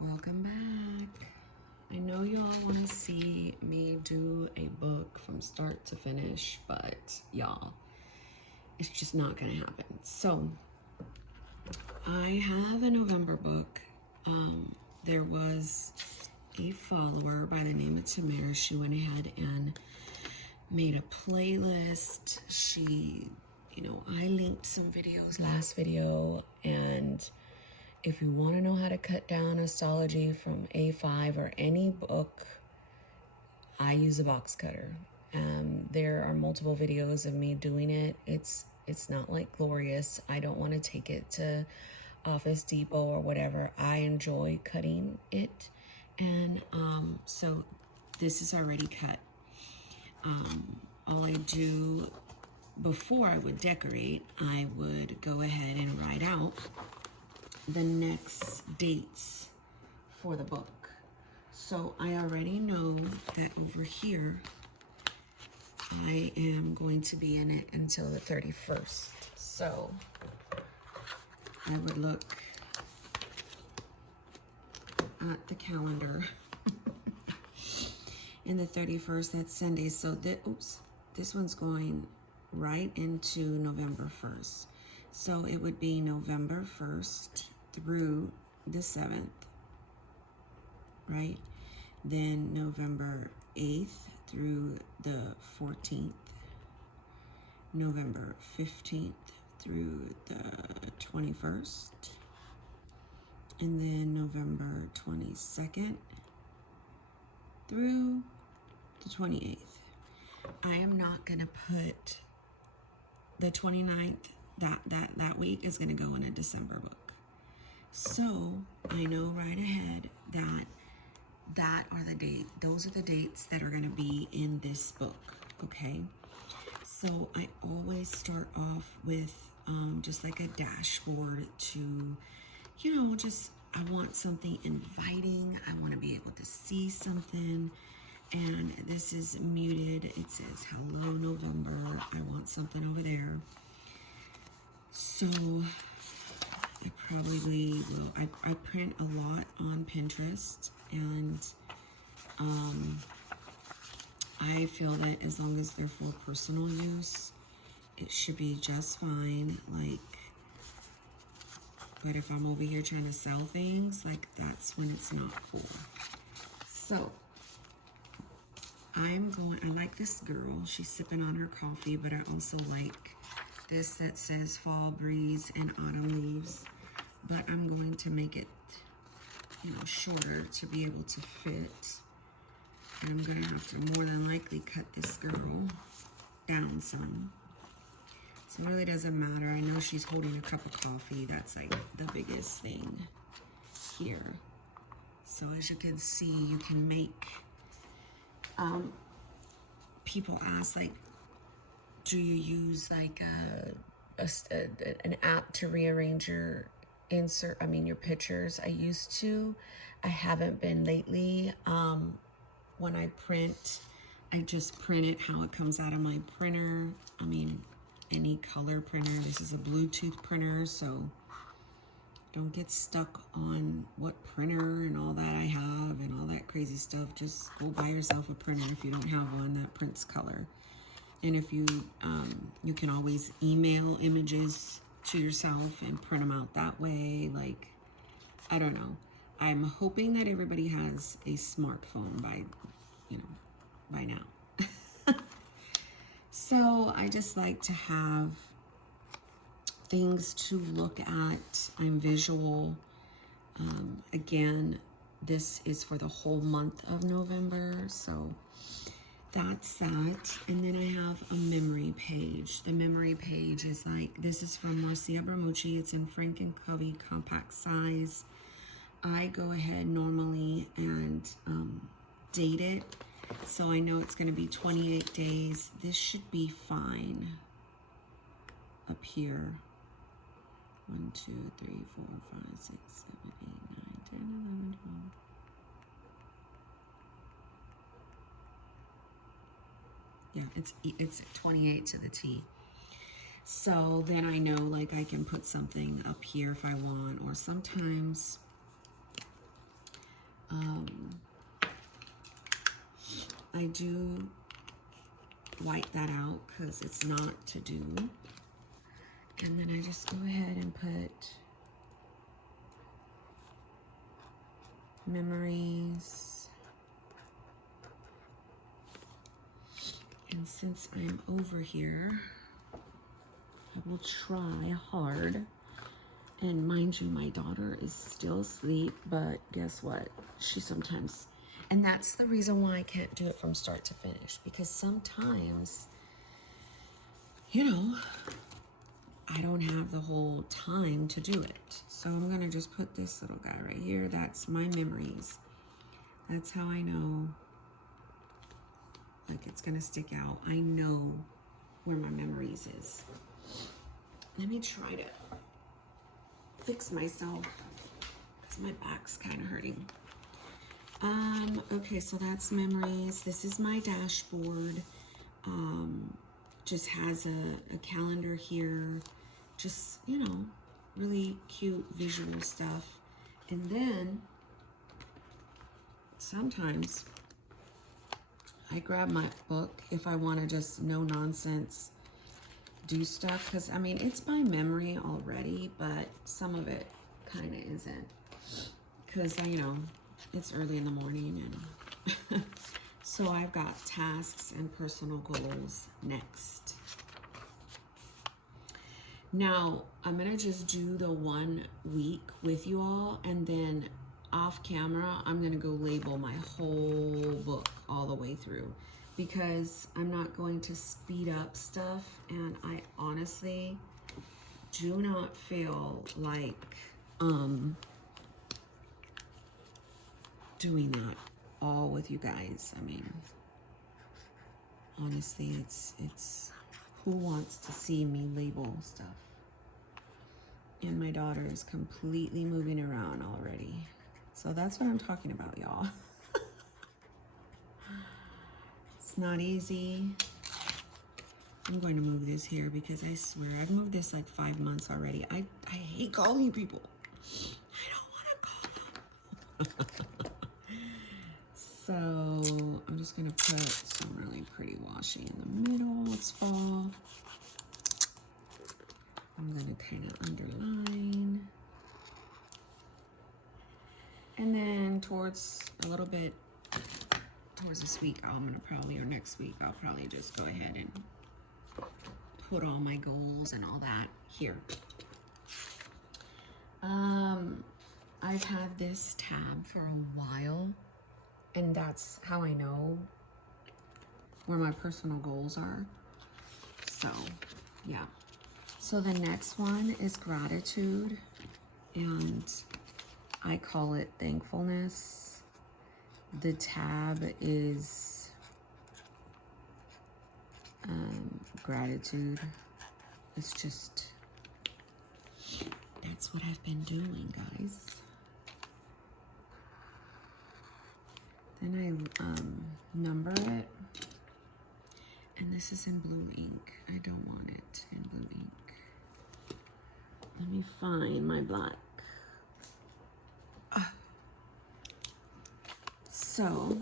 Welcome back. I know you all want to see me do a book from start to finish, but y'all, it's just not going to happen. So, I have a November book. There was a follower by the name of Tamara. She went ahead and made a playlist. I linked some videos last video, and if you want to know how to cut down astrology from A5 or any book, I use a box cutter. There are multiple videos of me doing it. It's not like glorious. I don't want to take it to Office Depot or whatever. I enjoy cutting it, and so this is already cut. All I do before I would decorate, I would go ahead and write out the next dates for the book. So I already know that over here I am going to be in it until the 31st. So I would look at the calendar and the 31st, that's Sunday. So this one's going right into November 1st. So it would be November 1st through the 7th, right? Then November 8th through the 14th, November 15th through the 21st, and then November 22nd through the 28th. I am not gonna put the 29th, that week is gonna go in a December book. So I know right ahead those are the dates that are going to be in this book. Okay, so I always start off with just like a dashboard to, I want something inviting. I want to be able to see something. And this is muted. It says hello November. I want something over there. So I probably will. I print a lot on Pinterest, and I feel that as long as they're for personal use, it should be just fine. But if I'm over here trying to sell things, that's when it's not cool. So I like this girl. She's sipping on her coffee, but I also like this that says fall breeze and autumn leaves. But I'm going to make it, shorter to be able to fit. And I'm going to have to more than likely cut this girl down some. So it really doesn't matter. I know she's holding a cup of coffee. That's like the biggest thing here. So as you can see, you can make, people ask, do you use an app to rearrange your your pictures? I used to. I haven't been lately. When I print, I just print it how it comes out of my printer. Any color printer. This is a Bluetooth printer, so don't get stuck on what printer and all that I have and all that crazy stuff. Just go buy yourself a printer if you don't have one that prints color. And if you can always email images to yourself and print them out that way. I don't know. I'm hoping that everybody has a smartphone by now. So I just like to have things to look at. I'm visual. Again, this is for the whole month of November, so that's that. And then I have a memory page. The memory page is this is from Marcia Bermucci. It's in Frank and Covey compact size. I go ahead normally and date it. So I know it's going to be 28 days. This should be fine up here. 1, 2, 3, 4, 5, 6, 7, 8, 9, 10, 11, 12. Yeah, it's 28 to the T. So then I know I can put something up here if I want, or sometimes I do white that out because it's not to do. And then I just go ahead and put memories. And since I'm over here, I will try hard. And mind you, my daughter is still asleep, but guess what? She sometimes, and that's the reason why I can't do it from start to finish, because sometimes, you know, I don't have the whole time to do it. So I'm gonna just put this little guy right here. That's my memories. That's how I know, like, it's gonna stick out. I know where my memories is. Let me try to fix myself because my back's kind of hurting. Okay, so that's memories. This is my dashboard. Just has a calendar here. Just, you know, really cute visual stuff. And then sometimes I grab my book if I want to just no nonsense do stuff, because I mean it's by memory already, but some of it kind of isn't, because you know it's early in the morning. And so I've got tasks and personal goals next. Now I'm gonna just do the 1 week with you all, and then off camera I'm gonna go label my whole book all the way through, because I'm not going to speed up stuff, and I honestly do not feel like doing that all with you guys. I mean, honestly, it's who wants to see me label stuff? And my daughter is completely moving around already. So that's what I'm talking about, y'all. It's not easy. I'm going to move this here because I swear I've moved this like 5 months already. I hate calling people. I don't want to call them. So I'm just going to put some really pretty washi in the middle. It's fall. I'm going to kind of underline. And then towards a little bit, towards this week, I'm going to probably, or next week, I'll probably just go ahead and put all my goals and all that here. I've had this tab for a while, and that's how I know where my personal goals are. So, yeah. So the next one is gratitude, and I call it thankfulness. The tab is gratitude. It's just, that's what I've been doing, guys. Then I number it, and this is in blue ink. I don't want it in blue ink. Let me find my black. So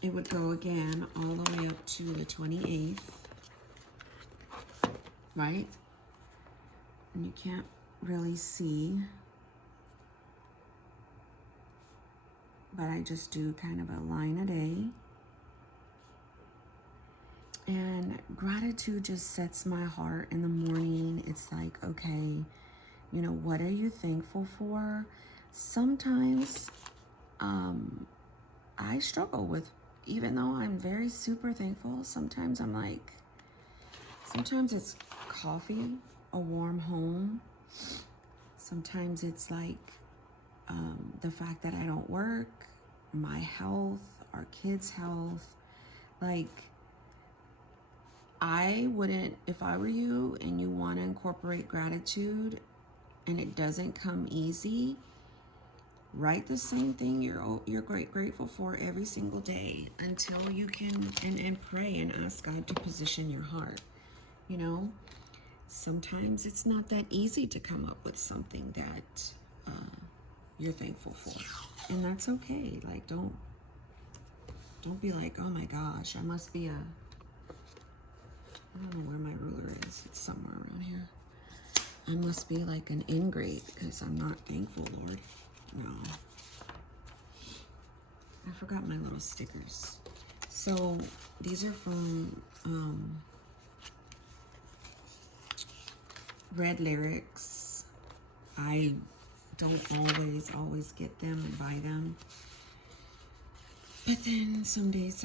it would go again all the way up to the 28th, right? And you can't really see, but I just do kind of a line a day. And gratitude just sets my heart in the morning. It's like, okay, you know, what are you thankful for? Sometimes I struggle with, even though I'm very super thankful, sometimes I'm like, sometimes it's coffee, a warm home. Sometimes it's like the fact that I don't work, my health, our kids' health. Like, I wouldn't, if I were you and you want to incorporate gratitude and it doesn't come easy, write the same thing you're grateful for every single day until you can, and pray and ask God to position your heart. You know, sometimes it's not that easy to come up with something that you're thankful for. And that's okay. Like, don't be like, oh my gosh, I must be a, I don't know where my ruler is. It's somewhere around here. I must be like an ingrate because I'm not thankful, Lord. No. I forgot my little stickers. So these are from Red Lyrics. I don't always get them and buy them. But then some weeks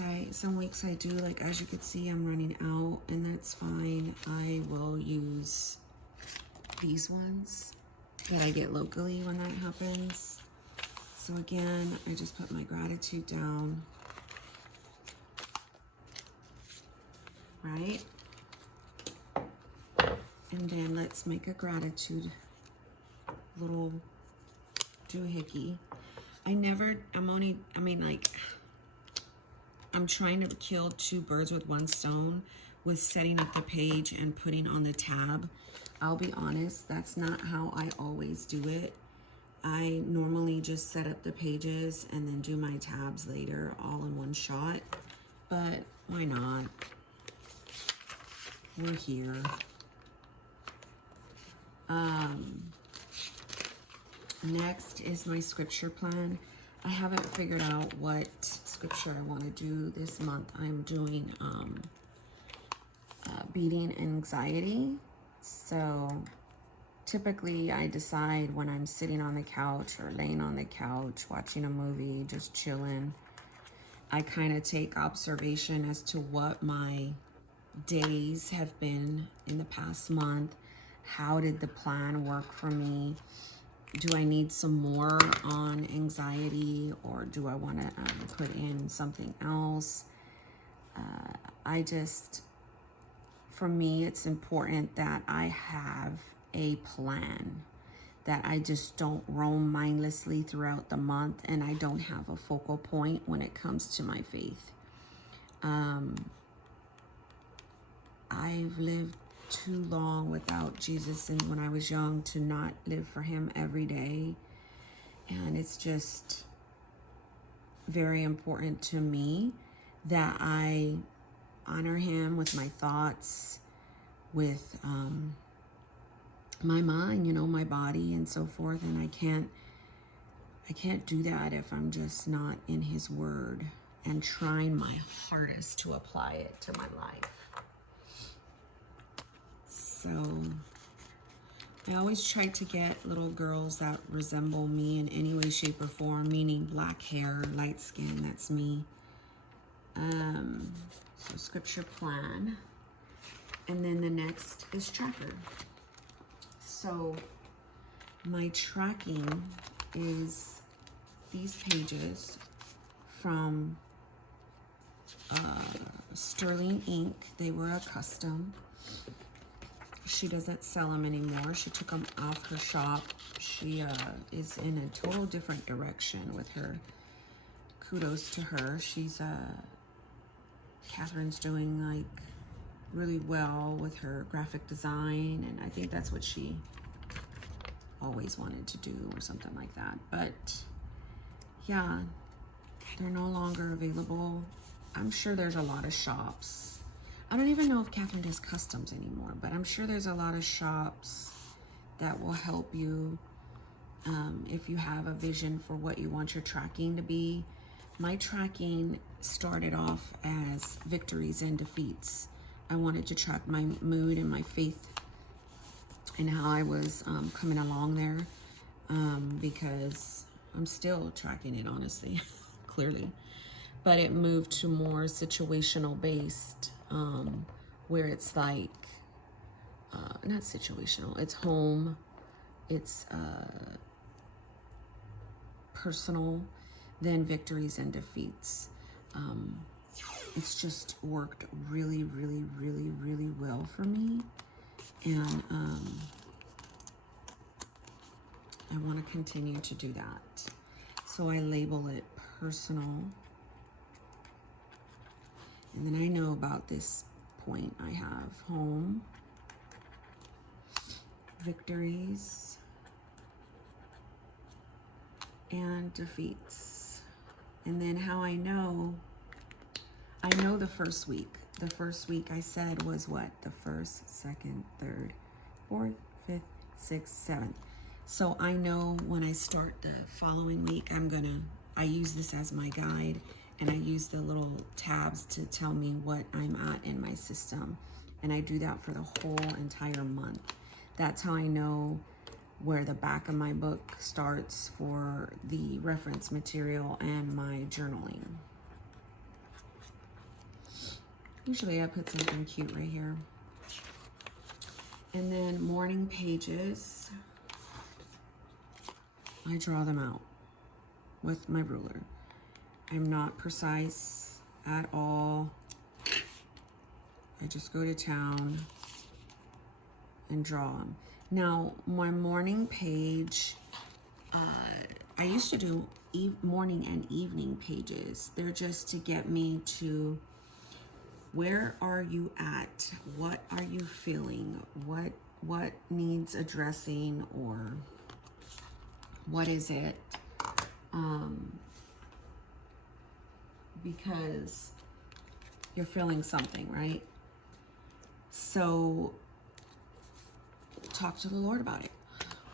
I do. Like, as you can see, I'm running out, and that's fine. I will use these ones that I get locally when that happens. So again, I just put my gratitude down, right? And then let's make a gratitude little doohickey. I'm trying to kill two birds with one stone with setting up the page and putting on the tab. I'll be honest, that's not how I always do it. I normally just set up the pages and then do my tabs later, all in one shot. But why not? We're here. Next is my scripture plan. I haven't figured out what scripture I want to do this month. I'm doing beating anxiety. So typically I decide when I'm sitting on the couch or laying on the couch watching a movie, just chilling. I kind of take observation as to what my days have been in the past month. How did the plan work for me? Do I need some more on anxiety, or do I want to put in something else? For me, it's important that I have a plan, that I just don't roam mindlessly throughout the month, and I don't have a focal point when it comes to my faith. I've lived too long without Jesus, and when I was young, to not live for him every day. And it's just very important to me that I honor him with my thoughts, with my mind, my body and so forth. And I can't do that if I'm just not in his word and trying my hardest to apply it to my life. So I always try to get little girls that resemble me in any way, shape, or form, meaning black hair, light skin, that's me. So scripture plan. And then the next is tracker. So my tracking is these pages from Sterling Ink. They were a custom. She doesn't sell them anymore. She took them off her shop. She is in a total different direction with her. Kudos to her. Catherine's doing like really well with her graphic design, and I think that's what she always wanted to do or something like that. But yeah, they're no longer available. I'm sure there's a lot of shops. I don't even know if Catherine does customs anymore, but I'm sure there's a lot of shops that will help you if you have a vision for what you want your tracking to be. My tracking started off as victories and defeats. I wanted to track my mood and my faith and how I was coming along there, because I'm still tracking it, honestly, clearly. But it moved to more situational based, where it's like, not situational, it's home, it's personal, then victories and defeats. It's just worked really, really, really, really well for me. And I want to continue to do that. So I label it personal. And then I know about this point. I have home, victories, and defeats. And then how I know the first week. The first week I said was what? The first, second, third, fourth, fifth, sixth, seventh. So I know when I start the following week, I use this as my guide, and I use the little tabs to tell me what I'm at in my system. And I do that for the whole entire month. That's how I know where the back of my book starts for the reference material and my journaling. Usually I put something cute right here. And then morning pages, I draw them out with my ruler. I'm not precise at all. I just go to town and draw them. Now, my morning page, I used to do morning and evening pages. They're just to get me to where are you at? What are you feeling? What needs addressing, or what is it? Because you're feeling something, right? So talk to the Lord about it,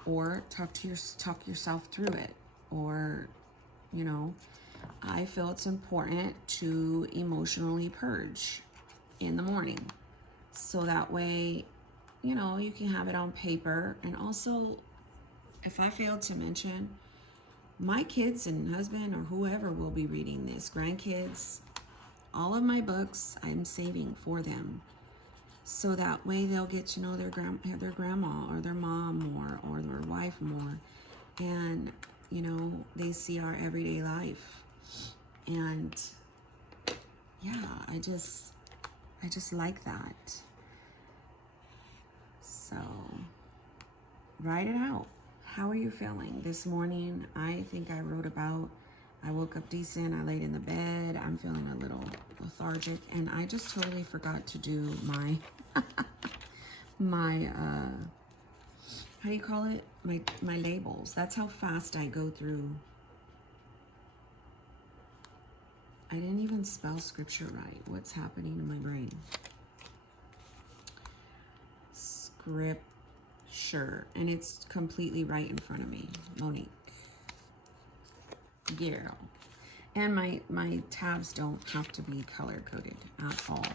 or talk yourself through it, or, you know, I feel it's important to emotionally purge in the morning, so that way, you know, you can have it on paper. And also, if I failed to mention, my kids and husband or whoever will be reading this, grandkids, all of my books I'm saving for them, so that way they'll get to know their grandma or their mom more, or their wife more, and, you know, they see our everyday life. And yeah, I just like that. So write it out. How are you feeling this morning? I think I wrote about, I woke up decent, I laid in the bed, I'm feeling a little lethargic, and I just totally forgot to do my my how do you call it? My labels. That's how fast I go through. I didn't even spell scripture right. What's happening in my brain? Scripture. And it's completely right in front of me. Monique. Girl. And my tabs don't have to be color coded at all.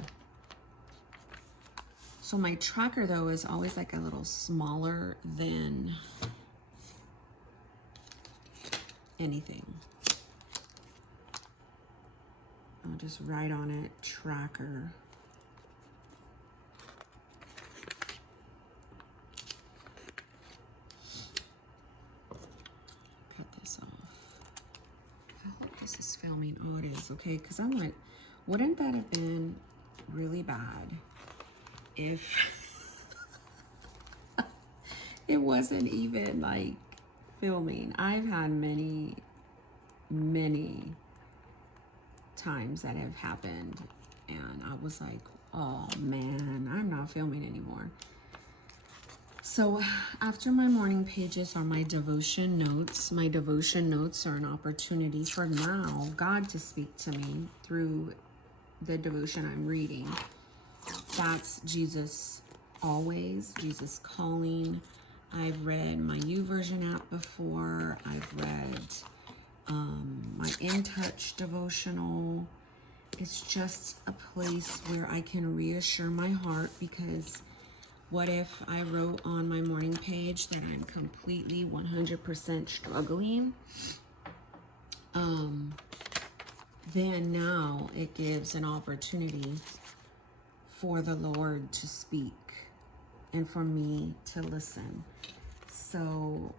So my tracker, though, is always like a little smaller than anything. I'll just write on it, tracker. Cut this off. I hope this is filming. Oh, it is. Okay, because I'm like, wouldn't that have been really bad if it wasn't even like filming? I've had many times that have happened, and I was like, oh man, I'm not filming anymore. So after my morning pages are my devotion notes. My devotion notes are an opportunity for now God to speak to me through the devotion I'm reading. That's Jesus Always, Jesus Calling. I've read my YouVersion app before. I've read my In Touch devotional. It's just a place where I can reassure my heart, because what if I wrote on my morning page that I'm completely 100% struggling? Then now it gives an opportunity for the Lord to speak and for me to listen. So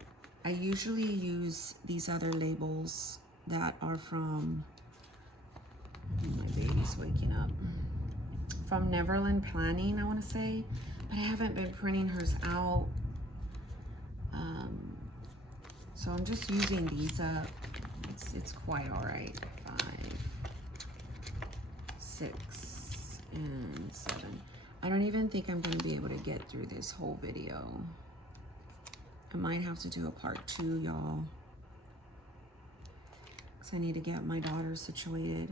I usually use these other labels that are from, my baby's waking up, from Neverland Planning, I want to say, but I haven't been printing hers out. So I'm just using these up. It's quite all right. 5, 6, and 7. I don't even think I'm going to be able to get through this whole video. I might have to do a part 2, y'all. I need to get my daughter situated.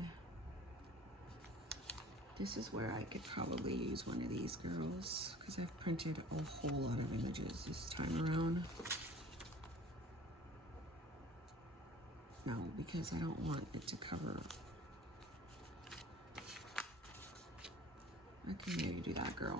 This is where I could probably use one of these girls because I've printed a whole lot of images this time around. No, because I don't want it to cover. I can maybe do that girl.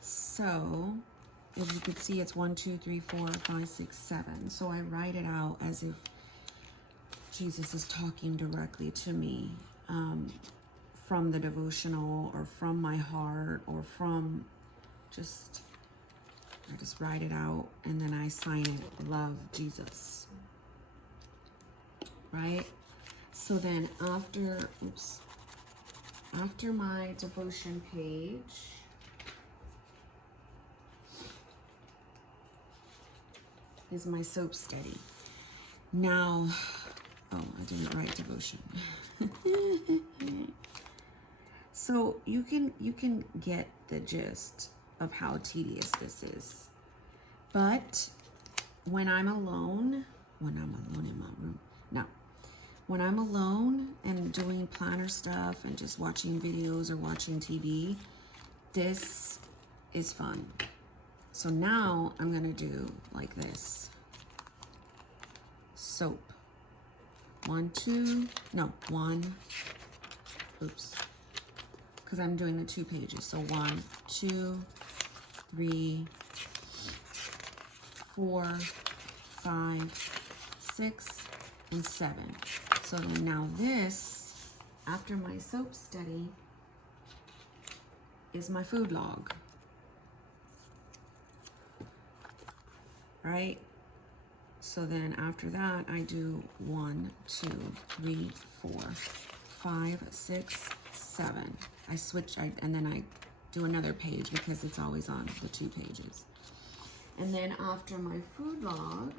So, as you can see, it's 1, 2, 3, 4, 5, 6, 7. So I write it out as if Jesus is talking directly to me from the devotional or from my heart or from just, I just write it out and then I sign it, love Jesus. Right? So then after my devotion page, is my soap study. Now, oh, I didn't write devotion. So you can get the gist of how tedious this is. But when I'm alone in my room, no. When I'm alone and doing planner stuff and just watching videos or watching TV, this is fun. So now I'm gonna do like this. Soap. 1, 2, no, 1, oops. Because I'm doing the 2 pages. So 1, 2, 3, 4, 5, 6, and 7. So then now this, after my soap study, is my food log. Right? So then after that, I do 1, 2, 3, 4, 5, 6, 7. I switch, and then I do another page because it's always on the 2 pages. And then after my food log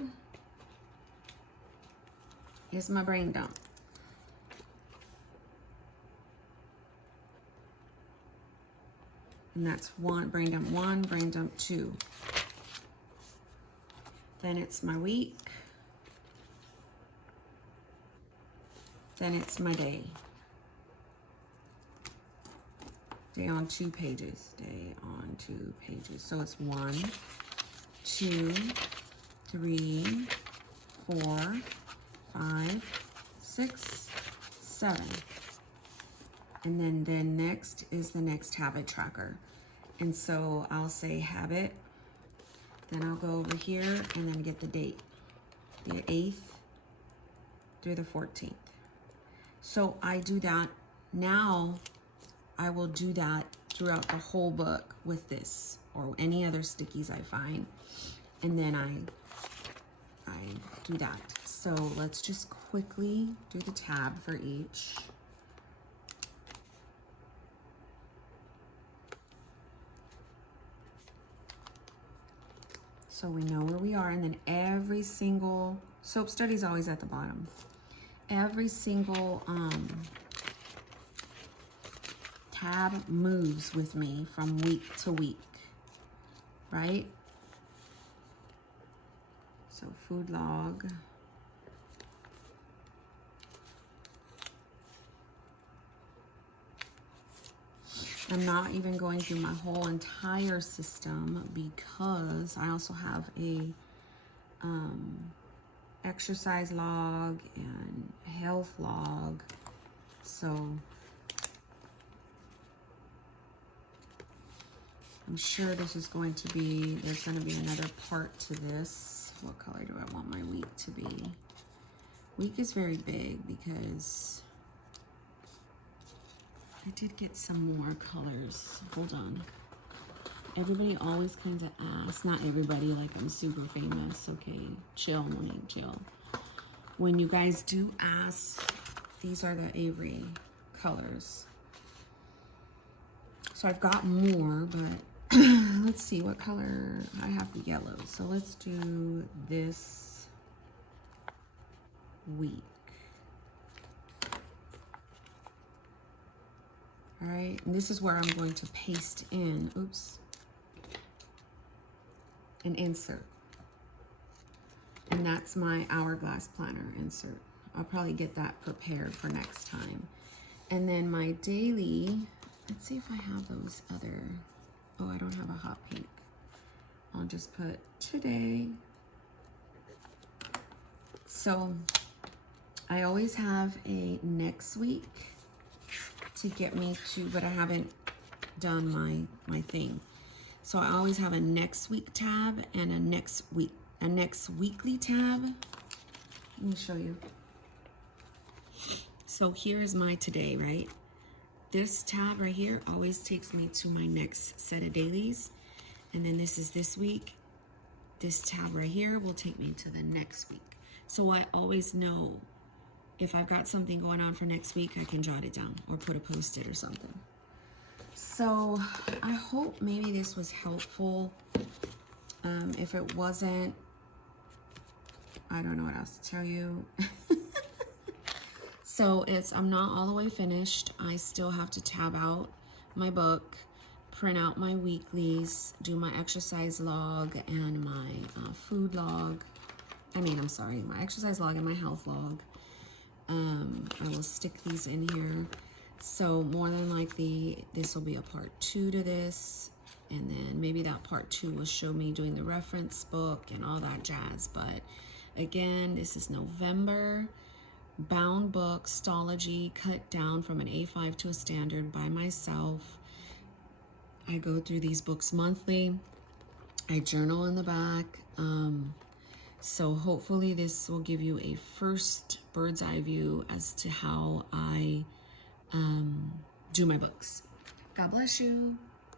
is my brain dump. And that's brain dump 1, brain dump 2. Then it's my week. Then it's my day. Day on 2 pages. Day on 2 pages. So it's 1, 2, 3, 4, 5, 6, 7. And then next is the next habit tracker. And so I'll say habit. Then I'll go over here and then get the date. The 8th through the 14th. So I do that. Now I will do that throughout the whole book with this or any other stickies I find. And then I do that. So let's just quickly do the tab for each. So we know where we are, and then every single soap study is always at the bottom. Every single tab moves with me from week to week, right? So food log. I'm not even going through my whole entire system because I also have a exercise log and health log. So I'm sure this is going to be, there's going to be another part to this. What color do I want my week to be? Week is very big because I did get some more colors. Hold on. Everybody always kind of asks, not everybody, like I'm super famous. Okay, chill, Monique, chill. When you guys do ask, these are the Avery colors. So I've got more, but let's see what color. I have the yellow. So let's do this week. All right, and this is where I'm going to paste in, oops, an insert. And that's my hourglass planner insert. I'll probably get that prepared for next time. And then my daily, let's see if I have those other, oh, I don't have a hot pink. I'll just put today. So I always have a next week to get me to, but I haven't done my thing. So I always have a next week tab and a next weekly tab. Let me show you. So here is my today, right? This tab right here always takes me to my next set of dailies. And then this is this week. This tab right here will take me to the next week. So I always know if I've got something going on for next week, I can jot it down or put a post-it or something. So I hope maybe this was helpful. If it wasn't, I don't know what else to tell you. So I'm not all the way finished. I still have to tab out my book, print out my weeklies, do my exercise log and my food log. I'm sorry, my exercise log and my health log. I will stick these in here. So more than likely, this will be a part 2 to this. And then maybe that part 2 will show me doing the reference book and all that jazz. But again, this is November. Bound book, Stology, cut down from an A5 to a standard by myself. I go through these books monthly. I journal in the back. So hopefully this will give you a first bird's eye view as to how I do my books. God bless you.